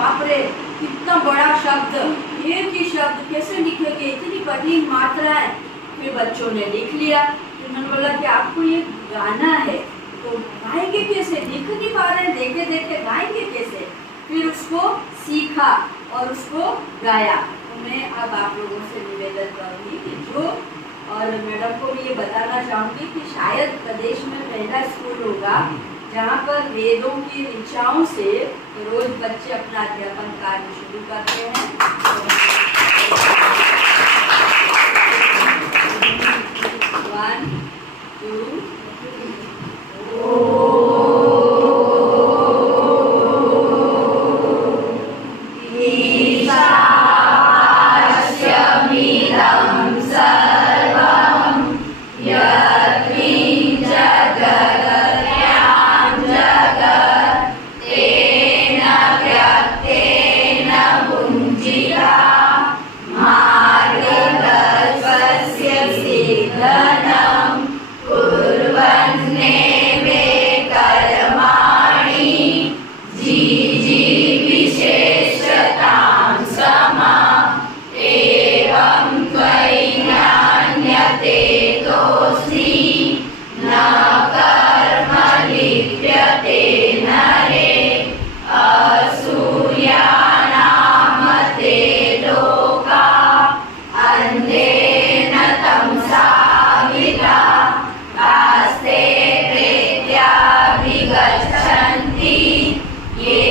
बाप रे कितना बड़ा शब्द, एक ही शब्द कैसे लिखेंगे, इतनी कठिन मात्राएं। फिर बच्चों ने लिख लिया। फिर मैंने बोला कि आपको ये गाना है तो गाएंगे कैसे, लिख नहीं पा रहे, देखे देखे गाएंगे कैसे। फिर उसको सीखा और उसको गाया। तो मैं अब आप लोगों से निवेदन करूँगी कि जो, और मैडम को भी ये बताना चाहूँगी कि शायद प्रदेश में पहला स्कूल होगा जहाँ पर वेदों की ऋचाओं से रोज बच्चे अपना अध्यापन कार्य शुरू करते हैं। वन टू ये